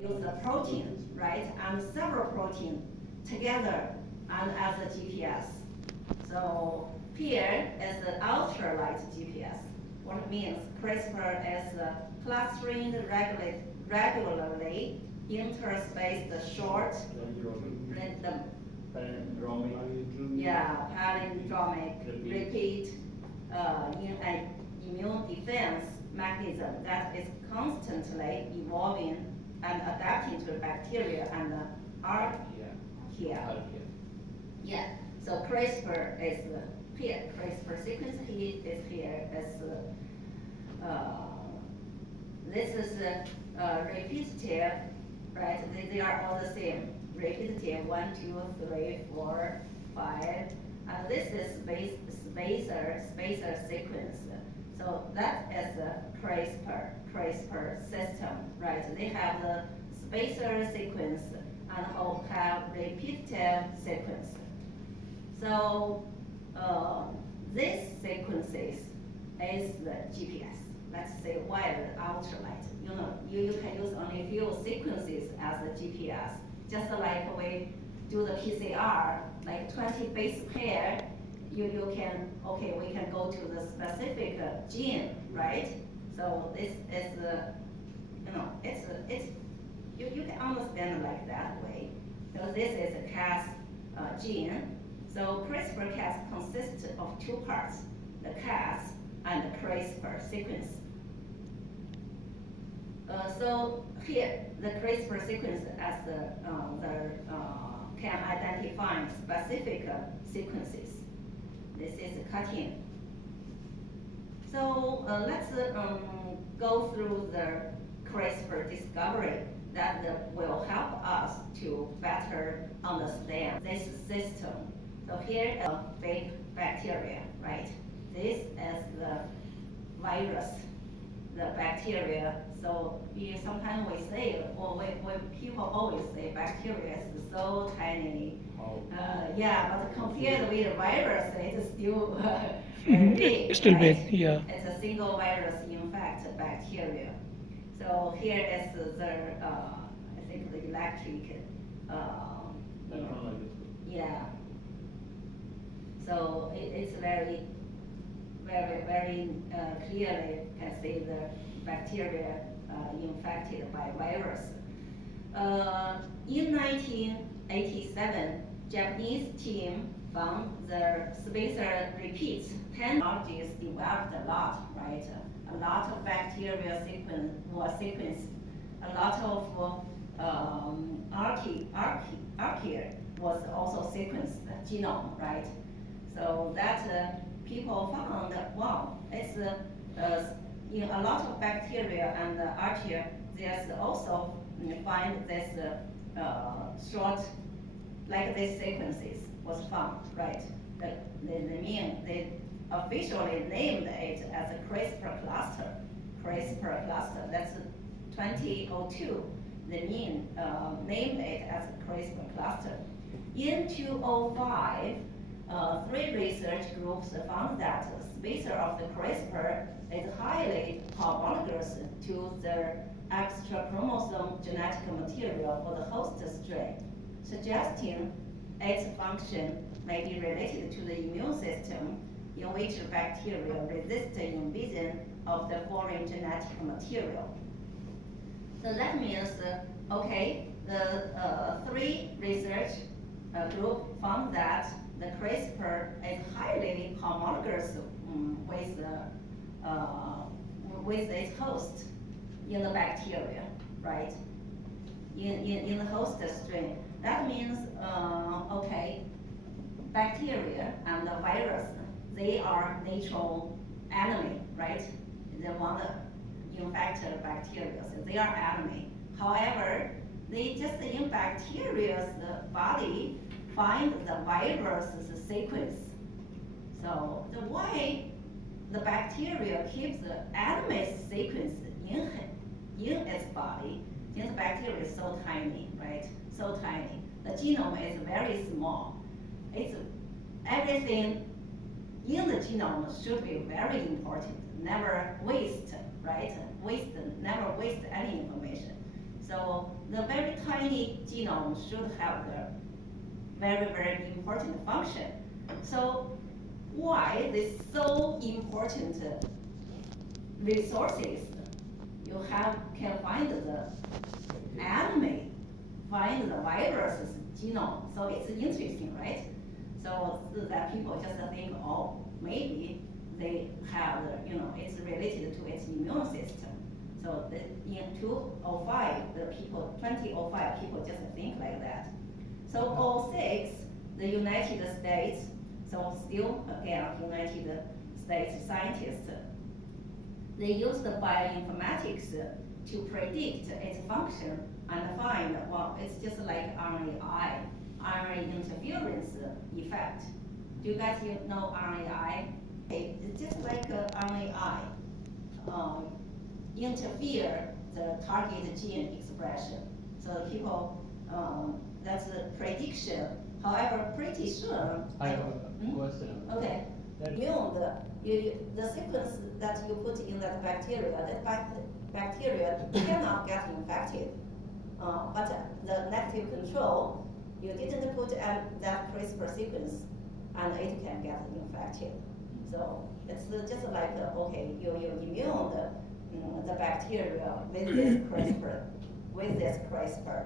use the protein, right, and several protein together and as a GPS. So here is the ultralight GPS. What it means, CRISPR is clustering regularly interspaced short random, palindromic repeat in an immune defense mechanism that is constantly evolving and adapting to bacteria and archaea. Yeah. So CRISPR is here. CRISPR sequence here is here. This is repetitive, right? They are all the same. Repetitive 1, 2, 3, 4, 5, and this is spacer sequence. So that is the CRISPR system, right? They have the spacer sequence and have repetitive sequence. So this sequences is the GPS. Let's say wired ultralight. You can use only few sequences as a GPS. Just like we do the PCR, like 20 base pair, you can, okay, we can go to the specific gene, right? So this is you can understand like that way. So this is a Cas gene. So CRISPR-Cas consists of two parts, the Cas and the CRISPR sequence. So here, the CRISPR sequence as can identify specific sequences. This is cutting. So let's go through the CRISPR discovery that will help us to better understand this system. So here is a big bacteria, right? This is the virus, the bacteria. So sometimes we say, or people always say bacteria is so tiny. But compared with the virus, it's still big. It's still right? big, yeah. It's a single virus infect bacteria. So here is the, I think the electric, yeah. So it's very clearly can see the bacteria infected by virus. In 1987, Japanese team found the spacer repeats. Technologies developed a lot, right? A lot of bacteria sequenced. A lot of archaea was also sequenced genome, right? So that people found that, wow, it's in a lot of bacteria and archaea, there's also find this short, like these sequences was found, right? They officially named it as a CRISPR cluster. CRISPR cluster, that's 2002. The mean named it as a CRISPR cluster. In 2005, three research groups found that the spacer of the CRISPR is highly homologous to the extra chromosome genetic material for the host strain, suggesting its function may be related to the immune system in which bacteria resist the invasion of the foreign genetic material. So that means, okay, the three research group found that the CRISPR is highly homologous with its host in the bacteria, right? In the host strain. That means, okay, bacteria and the virus, they are natural enemy, right? They want to infect the bacteria, so they are enemy. However, they just in bacteria's body find the virus's sequence. So the way the bacteria keeps the enemy's sequence in its body, since the bacteria is so tiny, right? So tiny. The genome is very small. It's everything in the genome should be very important. Never waste, right? Never waste any information. So the very tiny genome should have the very, very important function. So why this so important resources you can find the enemy, find the virus's genome. So it's interesting, right? So that people just think, oh, maybe they have, it's related to its immune system. So in 2005, people just think like that. So 06, the United States, so still again, United States scientists, they used the bioinformatics to predict its function and find, well, it's just like RNAi, RNA interference effect. Do you guys know RNAi? It's just like RNAi interfere the target gene expression. So people, that's a prediction. However, pretty soon. I have a question. Okay. The sequence that you put in that bacteria cannot get infected. But the negative control, you didn't put that CRISPR sequence, and it can get infected. So it's just like, okay, you immune the bacteria with this CRISPR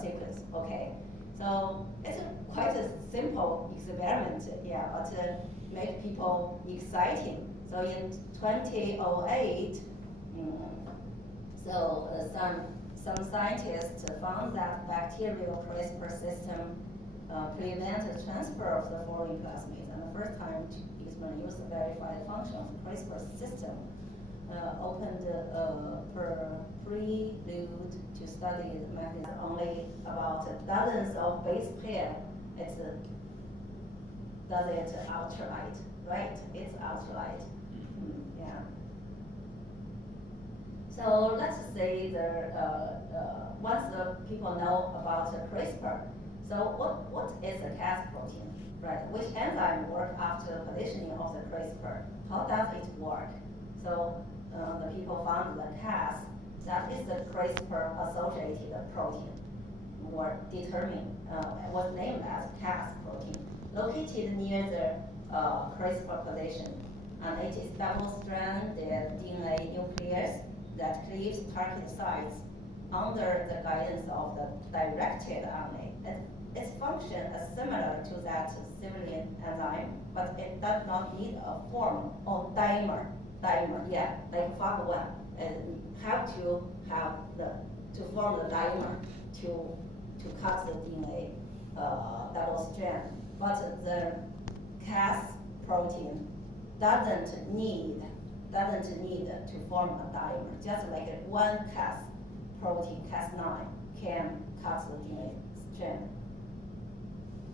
sequence, okay? So it's quite a simple experiment, yeah, but make people exciting. So in 2008, some scientists found that bacterial CRISPR system prevents transfer of the foreign plasmids, and the first time experiment used to verify the function of the CRISPR system. Opened prelude to study the mechanism. Only about dozens of base pair. Does it outright, right? It's outright. Yeah. So let's say once the people know about CRISPR, so what is a Cas protein, right? Which enzyme work after positioning of the CRISPR? How does it work? So the people found the Cas, that is the CRISPR-associated protein, was named as Cas protein, located near the CRISPR position, and it is double-stranded DNA nucleus that cleaves target sites under the guidance of the directed RNA. Its function is similar to that civilian enzyme, but it does not need a form of dimer, yeah, like FOB1, and have to form the dimer to cut the DNA double strand. But the Cas protein doesn't need to form a dimer. Just like one Cas protein, Cas9, can cut the DNA strand.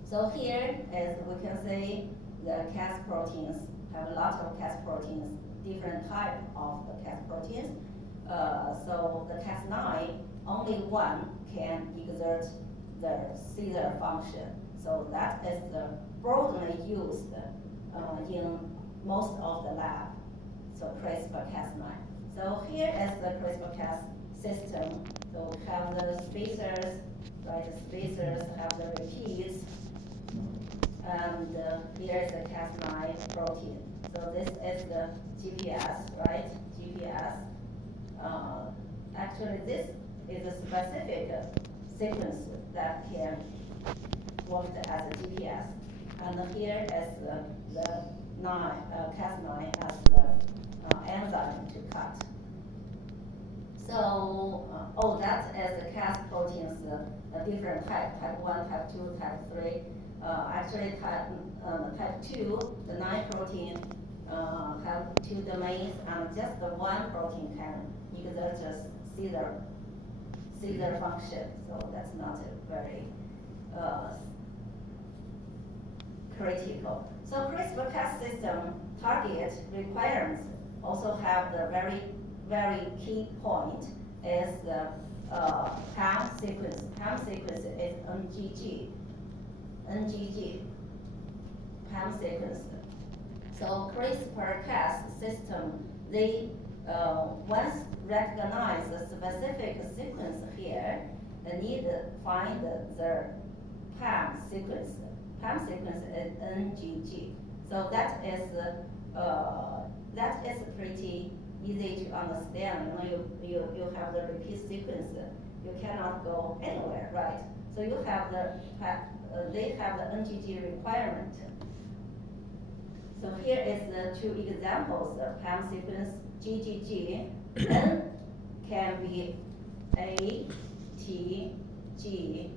So here, as we can see, the Cas proteins have a lot of Cas proteins, different type of the Cas proteins. So the Cas9, only one can exert the Caesar function. So that is broadly used in most of the lab. So CRISPR-Cas9. So here is the CRISPR-Cas system. So we have the spacers, right? The spacers have the repeats, and here is the Cas9 protein. So this is the GPS, right? GPS. Actually, this is a specific sequence that can work as a GPS. And here is the Cas9 as the enzyme to cut. So, that is the Cas proteins, different type 1, type 2, type 3. Actually, type 2, the 9 protein have 2 domains, and just the 1 protein can exert a Caesar function. So that's not very critical. So CRISPR-Cas system target requirements also have the very, very key point is the PAM sequence. PAM sequence is NGG, PAM sequence. So CRISPR-Cas system, they once recognize a specific sequence here, need to find the PAM sequence. PAM sequence is NGG. So that is pretty easy to understand. You have the repeat sequence. You cannot go anywhere, right? So you have they have the NGG requirement. So here is the two examples of PAM sequence GGG. N can be A, T, G,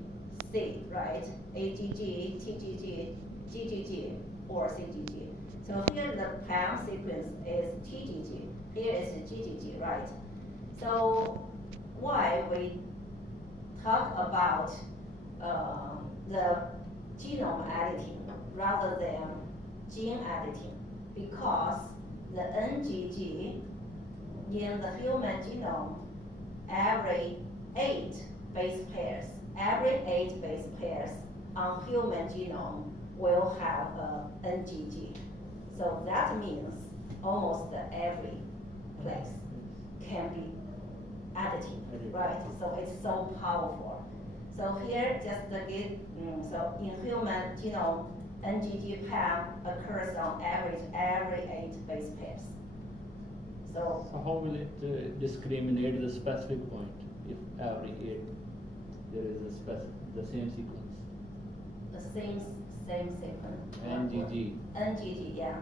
C, right? AGG, TGG, GGG, or CGG. So here the PAM sequence is TGG. Here is GGG, right? So why we talk about the genome editing rather than gene editing? Because the NGG in the human genome, every 8 base pairs on human genome will have NGG. So that means almost every place can be editing, right? So it's so powerful. So here just to get, so in human genome, NGG PAM occurs on average every 8 base pairs. So how will it discriminate the specific point if every 8 there is the same sequence? the same sequence. NGG. NGG, yeah.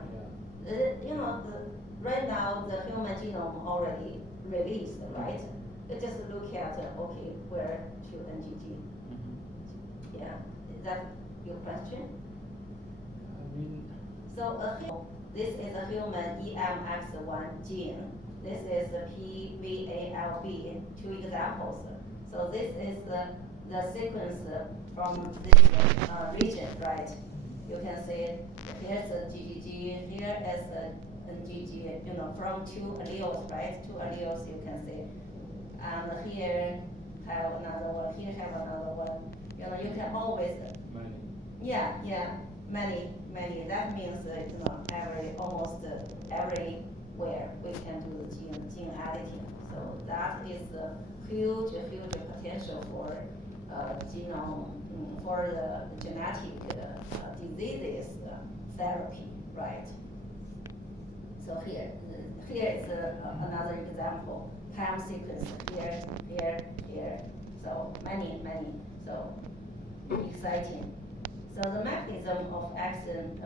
Right now the human genome already released, right? You just look at okay, where to NGG. Mm-hmm. Yeah, is that your question? I mean, So this is a human EMX1 gene. This is the PVALB, two examples. So this is the sequence from this region, right? You can see here's the GGG, here is the NGG, from two alleles, right? Two alleles you can see. And here have another one, here have another one. You can always. many. Yeah, many. That means almost everywhere we can do the gene editing. So that is a huge potential for genome for the genetic diseases therapy, right? So here is another example. PAM sequence here. So many. So exciting. So the mechanism of action,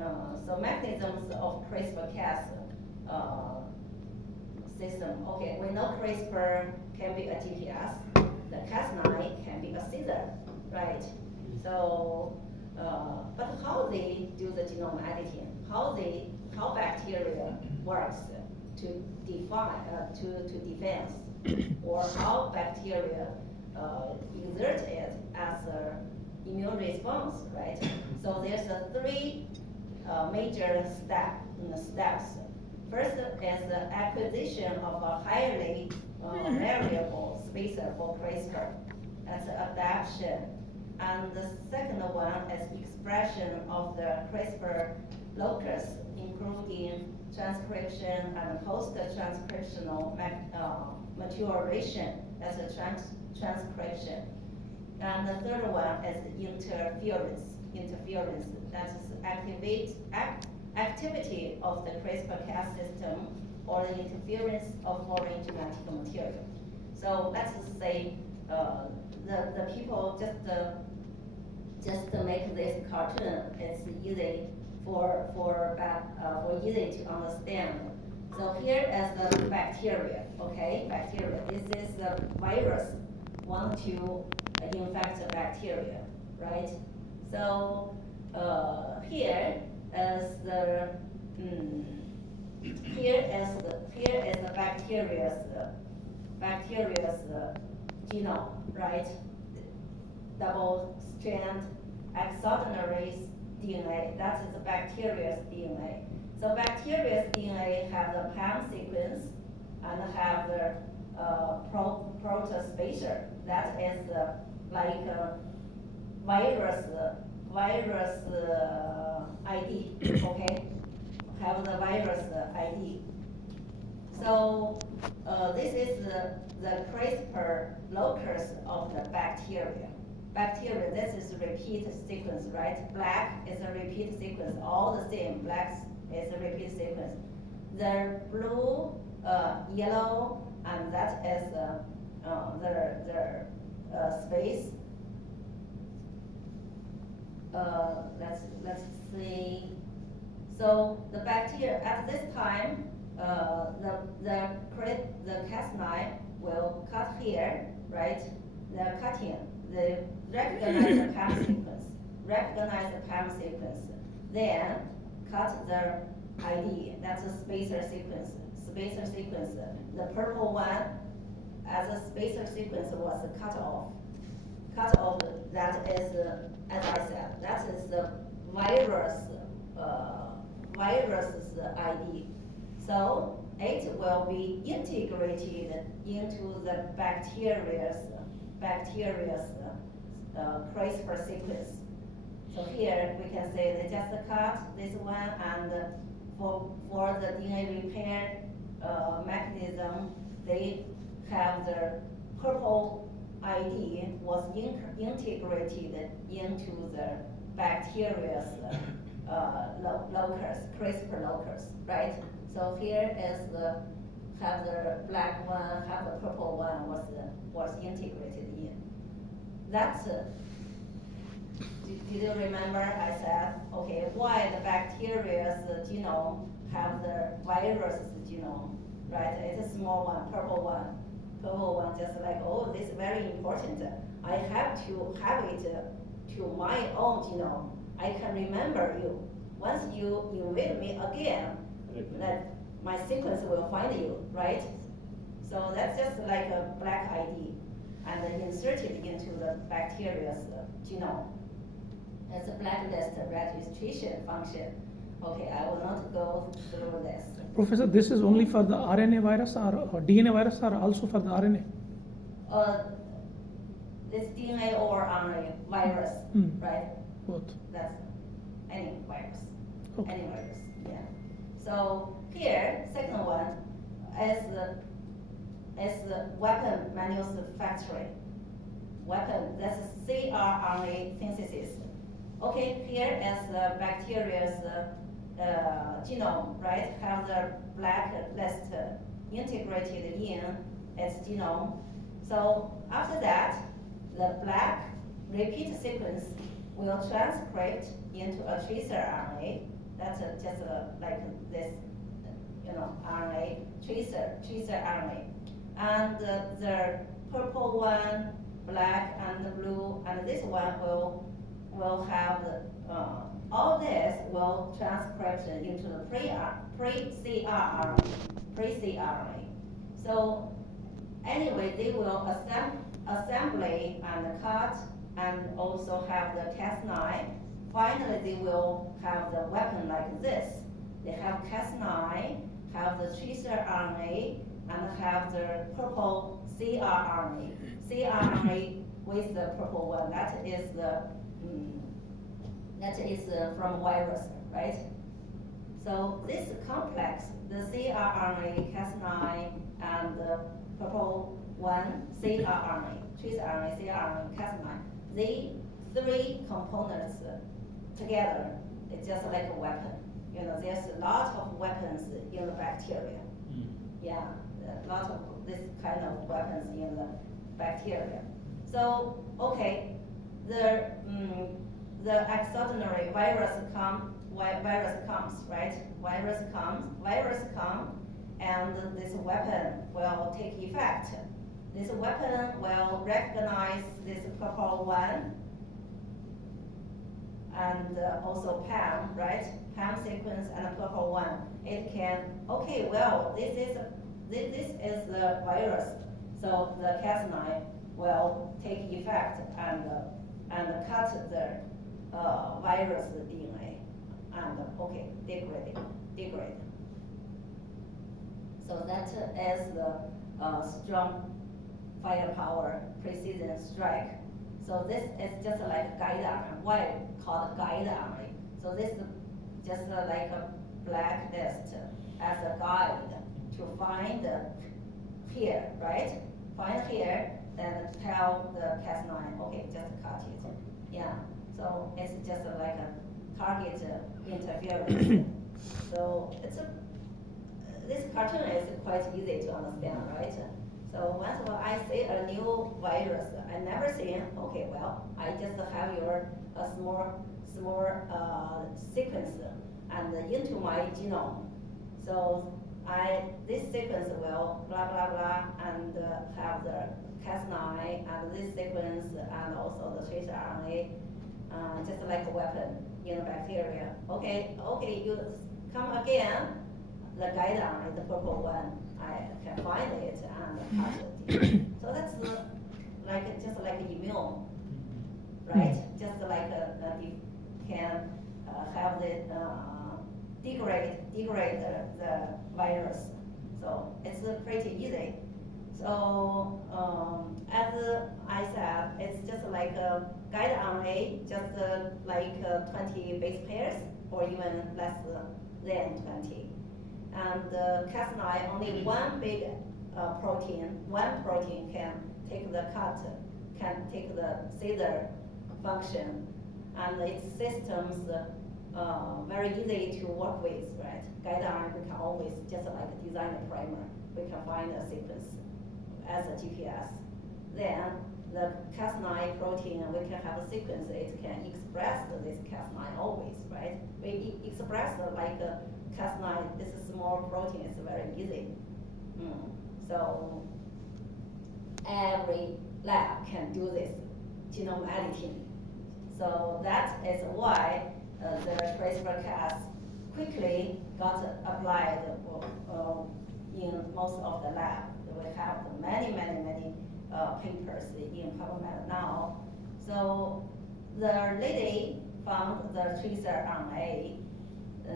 mechanisms of CRISPR-Cas system. Okay, we know CRISPR can be a GPS, the Cas9 can be a Caesar, right? So, but how they do the genome editing, how bacteria works to defense, or how bacteria exert it as a immune response, right? So there's three major steps. First is the acquisition of a highly variable spacer for CRISPR. That's adaptation. And the second one is expression of the CRISPR locus, including transcription and post-transcriptional maturation. That's a transcription. And the third one is interference. That is activity of the CRISPR-Cas system or the interference of foreign genetic material. So let's say the people just to make this cartoon, it's easy for easy to understand. So here is the bacteria, okay? Bacteria. This is the virus want to infect the bacteria, right? So here is the bacteria's genome, right? Double strand exogenous DNA. That is the bacteria's DNA. So bacteria's DNA have the PAM sequence and have the protospacer. That is like virus ID, okay? Have the virus ID. So this is the CRISPR locus of the bacteria. Bacteria, this is repeat sequence, right? Black is a repeat sequence, all the same. Black is a repeat sequence. The blue, yellow, and that is the space. Let's see. So the bacteria at this time, the Cas9 will cut here, right? They're cutting. They recognize the PAM sequence. Recognize the PAM sequence. Then cut the ID. That's a spacer sequence. Spacer sequence. The purple one, as a spacer sequence, was cut off. Cut off. That is, as I said, that is the virus's ID. So it will be integrated into the bacteria's CRISPR sequence. So here we can say they just cut this one, and for the DNA repair mechanism, they have the purple ID was integrated into the bacteria's locus, CRISPR locus, right? So here is have the black one, have the purple one was integrated in. That's did you remember I said, okay, why the bacteria's genome have the virus's genome, right? It's a small one, purple one, just like, oh, this is very important. I have to have it to my own genome. I can remember you. Once you invade me again, that my sequence will find you, right? So that's just like a black ID, and then inserted into the bacteria's genome. It's a blacklist registration function. Okay, I will not go through this. Professor, this is only for the RNA virus or DNA virus, or also for the RNA? This DNA or RNA virus, right? Both. That's any virus. Okay. Any virus, yeah. So here, second one is the weapon manufacturing. Weapon, that's cRNA synthesis. Okay, here is the bacteria's genome, right? Have the black list integrated in its genome. So after that, the black repeat sequence will transcript into a tracer RNA. That's just like this, RNA, tracer RNA. And the purple one, black and the blue, and this one will have all this will transcript into the pre-cRNA. So anyway, they will assembly and cut and also have the Cas9. Finally, they will have the weapon like this. They have Cas9, have the tracer RNA, and have the purple cRNA. cRNA with the purple one, that is from virus, right? So this complex, the cRNA, Cas9, and the purple one, cRNA, tracer RNA, cRNA, Cas9, the three components together, it's just like a weapon. There's a lot of weapons in the bacteria. Yeah, a lot of this kind of weapons in the bacteria. So, okay, the extraordinary virus comes, right? Virus comes, and this weapon will take effect. This weapon will recognize this purple one, and also PAM, right? PAM sequence and a purple one. It can, okay, well, this is the virus. So the Cas9 will take effect and cut the virus DNA and okay, degrade. So that is the strong firepower precision strike. So this is just like a guide arm. Why called guide arm? So this is just like a black list as a guide to find here, right? Find here, then tell the Cas9, okay, just cut it. Yeah, so it's just like a target interference. So it's this cartoon is quite easy to understand, right? So once I see a new virus, I never say, okay, well, I just have your small sequence and into my genome. So this sequence will blah blah blah and have the Cas9 and this sequence and also the tracer RNA, just like a weapon in bacteria. Okay, you come again. The guide RNA, the purple one, I can find it and cut it. So that's just like immune, right? Just like can have the degrade the virus. So it's pretty easy. So as I said, it's just like a guide RNA, just like 20 base pairs or even less than 20. And Cas9, only one big one protein can take the cut, can take the scissor function, and its systems very easy to work with, right? Guide RNA, we can always, just like design a primer, we can find a sequence as a GPS. Then the Cas9 protein, we can have a sequence, it can express this Cas9 always, right? We express like Cas9, this small protein is very easy. So every lab can do this genome editing. So that is why the CRISPR-Cas quickly got applied in most of the lab. We have many papers in PubMed now. So the lady found the tracer RNA.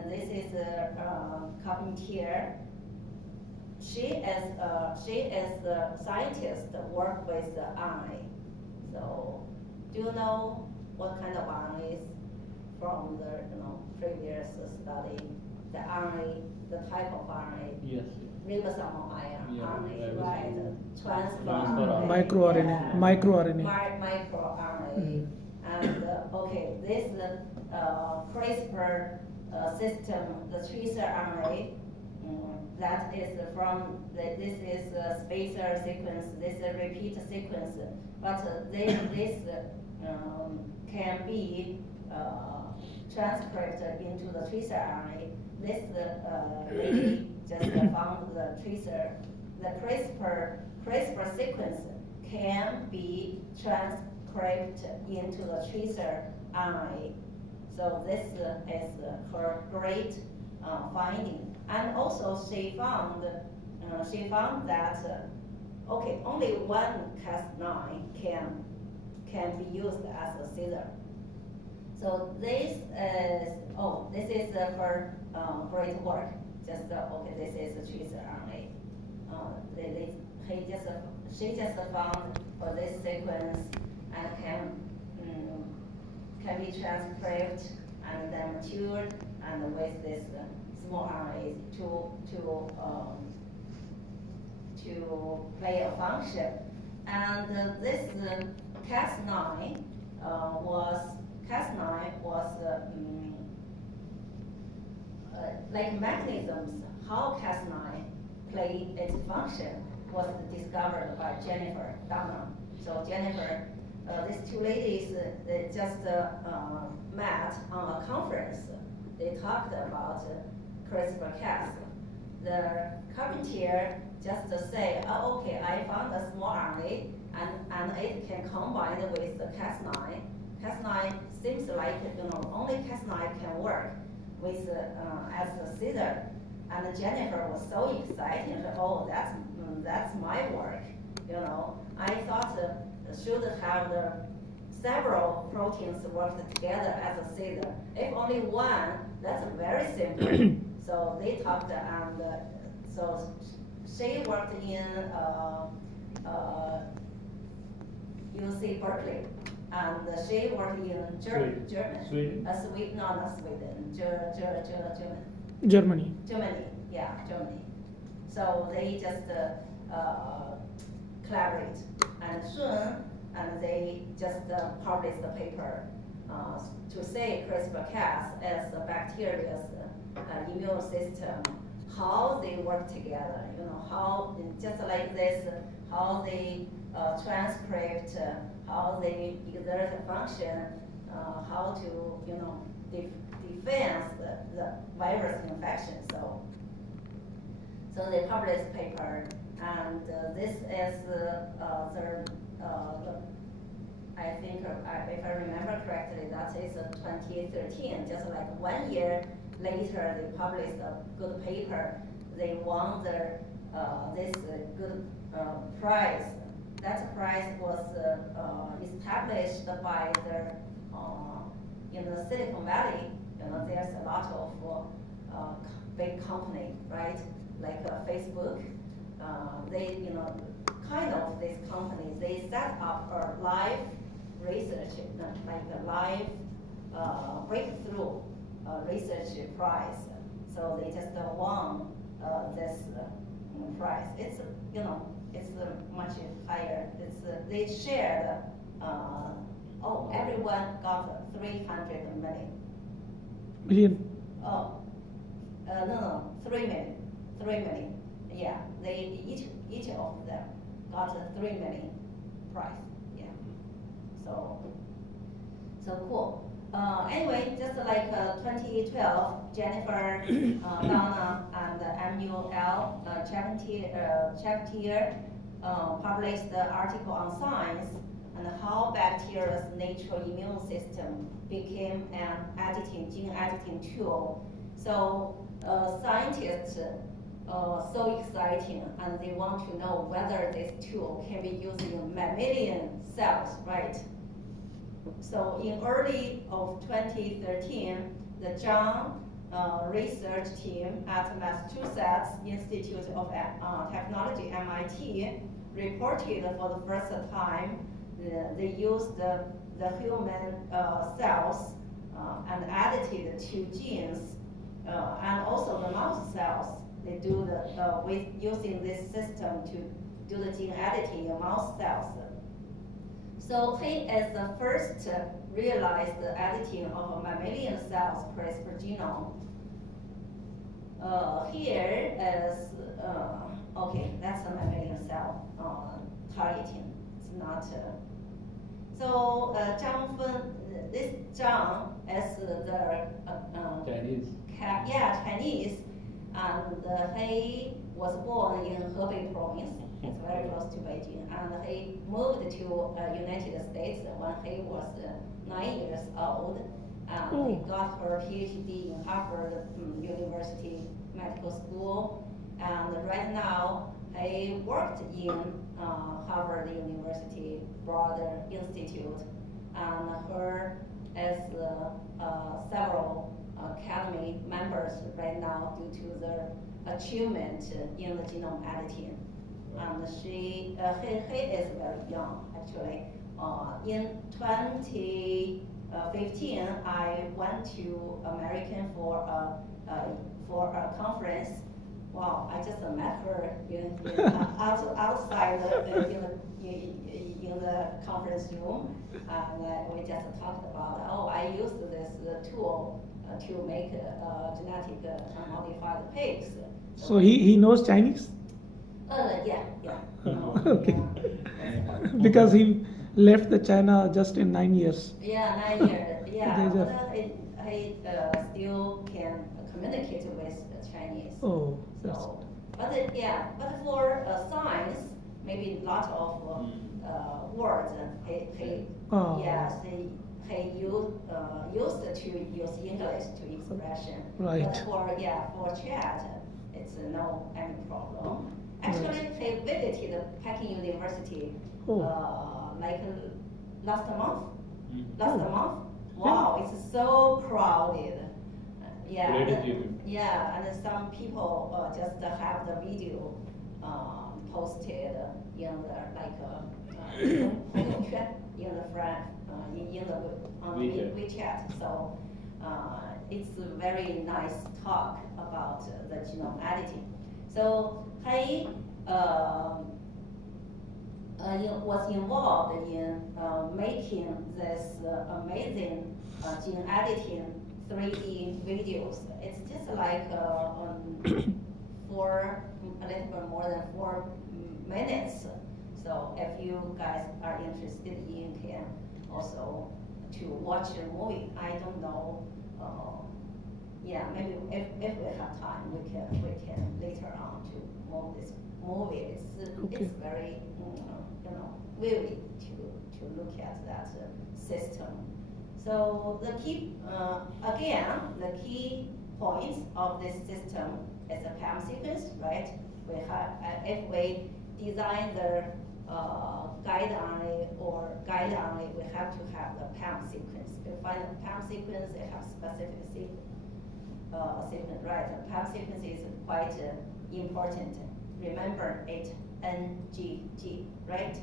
This is Carpentier. She is the scientist work with the RNA. So do you know what kind of RNA is from the previous study? The RNA, the type of RNA. Yes. Ribosomal RNA, right? Transfer RNA. MicroRNA. MicroRNA. MicroRNA. And okay, this CRISPR system, the tracer RNA, that is this is a spacer sequence, this is a repeat sequence, but this can be transcribed into the tracer RNA. This lady just found the tracer, the CRISPR sequence can be transcribed into the tracer RNA. So this is her great finding. And also she found that okay, only one Cas9 can be used as a scissor. So this is her great work. Just okay, this is the tracer RNA. She just found for this sequence and can be transcribed and then matured and with this small RNA to play a function. And this Cas9 was like mechanisms how Cas9 play its function was discovered by Jennifer Donna. So Jennifer, these two ladies, they just met on a conference. They talked about CRISPR-Cas. The Carpentier just say, oh, okay, I found a small RNA and it can combine with the Cas9. Cas9 seems like, only Cas9 can work with as a scissor. And Jennifer was so excited, oh, that's my work. I thought should have several proteins worked together as a scissor. If only one, that's very simple. So they talked, and so she worked in UC Berkeley, and she worked in Germany. Sweden. Sweden, no, not Sweden. Germany. Germany. Germany, yeah, Germany. So they just collaborate, and soon, and they just publish the paper to say CRISPR-Cas as a bacteria's immune system, how they work together, how, just like this, how they transcript, how they exert a function, how to, defend the virus infection. So they published paper, and this is I think, if I remember correctly, that is 2013, just like 1 year later, they published a good paper. They won this good prize. That prize was established by in the Silicon Valley. There's a lot of big company, right? Like Facebook. They, kind of these companies, they set up a live research, like a live breakthrough research prize. So they just won this prize. It's it's much higher. They shared. Everyone got 300 million. Million. No, 3 million. 3 million. Yeah, they each of them got a 3 million prize. Yeah. So cool. Anyway, just like 2012, Jennifer, Donna, and Emmanuel Chaptier published the article on science and how bacteria's natural immune system became an gene editing tool. So scientists so exciting, and they want to know whether this tool can be used in mammalian cells, right? So in early of 2013, the John research team at Massachusetts Institute of Technology, MIT, reported for the first time they used the human cells and added to genes and also the mouse cells. They do with using this system to do the gene editing in mouse cells. So he is the first to realize the editing of a mammalian cells CRISPR genome. Here is okay, that's a mammalian cell targeting. It's not. So Zhang Fen, this Zhang is the Chinese. Chinese, and he was born in Hebei province. It's very close to Beijing, and he moved to United States when he was 9 years old, and he got her PhD in Harvard University Medical School, and right now he worked in Harvard University Broader Institute, and her as several academy members right now due to their achievement in the genome editing. And he is very young actually. In 2015, I went to American for a conference. Wow, I just met her outside in the conference room, and we just talked about, I used this tool to make genetic modified pigs. So he knows Chinese? Yeah. Okay. Because he left the China just in 9 years. Yeah, 9 years. Yeah, There's but he still can communicate with the Chinese. Oh, So, but for science, maybe a lot of words. He used to use English to expression. Right. But for chat, it's no any problem. Actually, he visited Peking University like last month. Wow, it's so crowded. Great achievement. And some people just have the video posted in the in the friend on WeChat. So it's a very nice talk about the genome editing. So he was involved in making this amazing gene editing 3D videos. It's just like a little bit more than 4 minutes. So if you guys are interested in, can also to watch the movie. I don't know. Yeah, maybe if we have time, we can later on to move this movie. Okay. It's very vivid to look at that system. So the key the key points of this system is the PAM sequence, right? We have if we design the guide RNA or guide RNA, we have to have the PAM sequence. If you find the PAM sequence, it has specific sequence, right? The PAM sequence is quite important. Remember it, NGG, right?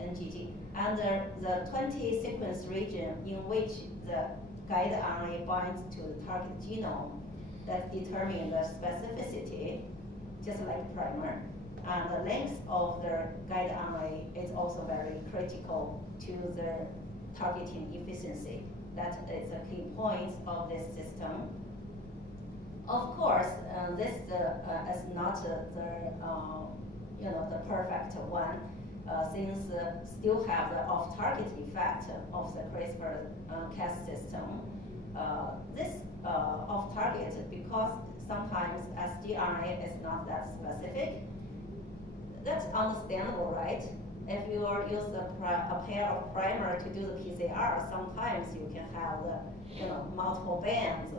NGG. And the 20 sequence region in which the guide RNA binds to the target genome that determine the specificity, just like primer. And the length of the guide RNA is also very critical to the targeting efficiency. That is a key point of this system. Of course, this is not the perfect one, since still have the off-target effect of the CRISPR-Cas system. This off-target, because sometimes sgRNA is not that specific. That's understandable, right? If you use a pair of primer to do the PCR, sometimes you can have the multiple bands.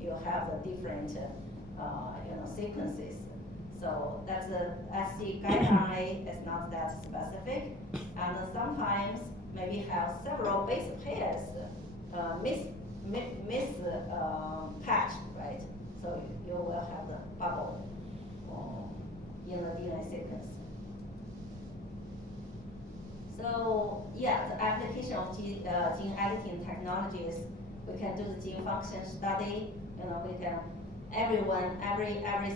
You have the different sequences. So that's the SC guide RNA is not that specific, and sometimes maybe have several base pairs patched, right? So you will have the bubble in the DNA sequence. So yeah, the application of gene editing technologies, we can do the gene function study. We can every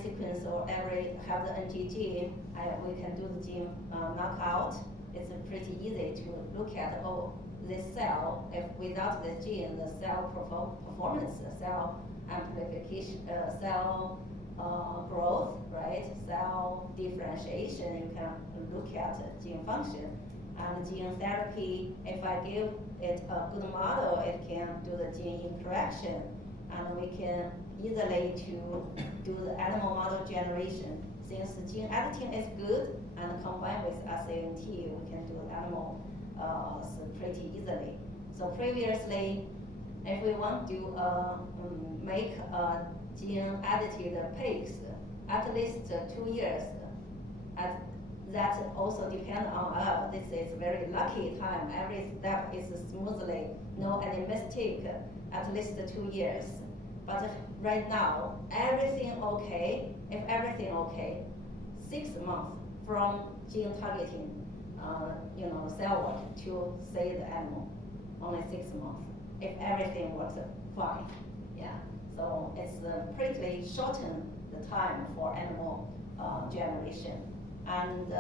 sequence or have the NGG. We can do the gene knockout. It's pretty easy to look at this cell. If without the gene, the cell performance, cell amplification, cell growth, right? Cell differentiation. You can look at gene function. And gene therapy, if I give it a good model, it can do the gene correction, and we can easily to do the animal model generation. Since the gene editing is good and combined with SANT, we can do animal pretty easily. So previously, if we want to make gene edited pigs, at least 2 years. That also depends on us. This is very lucky time. Every step is smoothly, no any mistake, at least 2 years. But right now, everything okay. If everything okay, 6 months from gene targeting, cell work to save the animal, only 6 months. If everything works fine, yeah. So it's pretty shorten the time for animal generation. And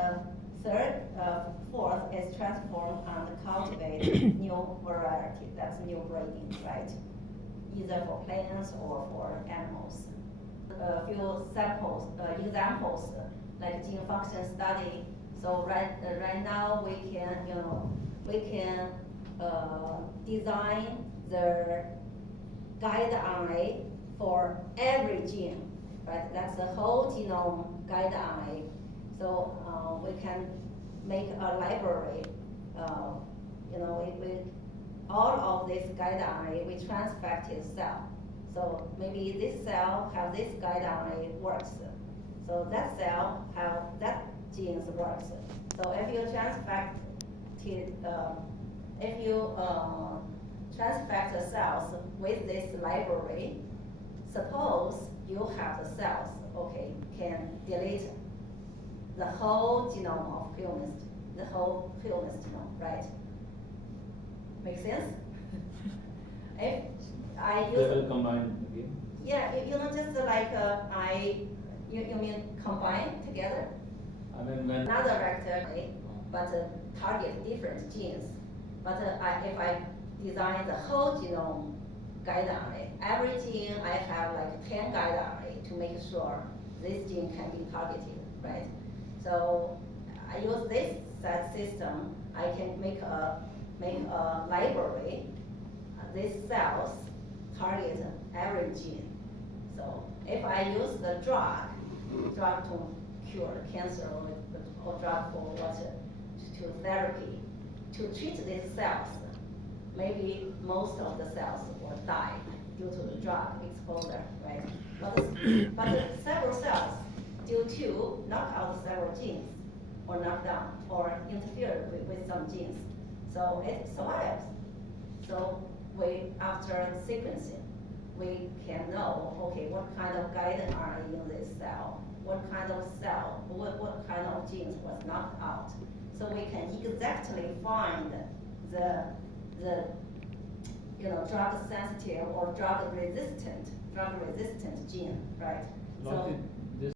fourth is transform and cultivate new variety. That's new breeding, right? Either for plants or for animals. A few examples like gene function study. So right now we can design the guide RNA for every gene, right? That's the whole genome guide RNA. So we can make a library. All of this guide RNA, we transfect its cell. So maybe this cell have this guide RNA works. So that cell have that genes works. So if you transfect the cells with this library, suppose you have the cells, okay, can delete the whole genome of humans, the whole human's genome, right? Make sense? If I use... They will combine again? Yeah, just like I You mean combine together? I mean, when. Another vector, but target different genes. But if I design the whole genome guide RNA, every gene I have like 10 guide RNA to make sure this gene can be targeted, right? So I use this set system. I can make a library. These cells target every gene. So if I use the drug to cure cancer or drug for what to therapy to treat these cells, maybe most of the cells will die due to the drug exposure, right? But several cells, due to knock out several genes, or knock down, or interfere with some genes, so it survives. So after sequencing, we can know, okay, what kind of guide RNA in this cell, what kind of cell, what kind of genes was knocked out. So we can exactly find the drug sensitive or drug resistant gene, right? Not So this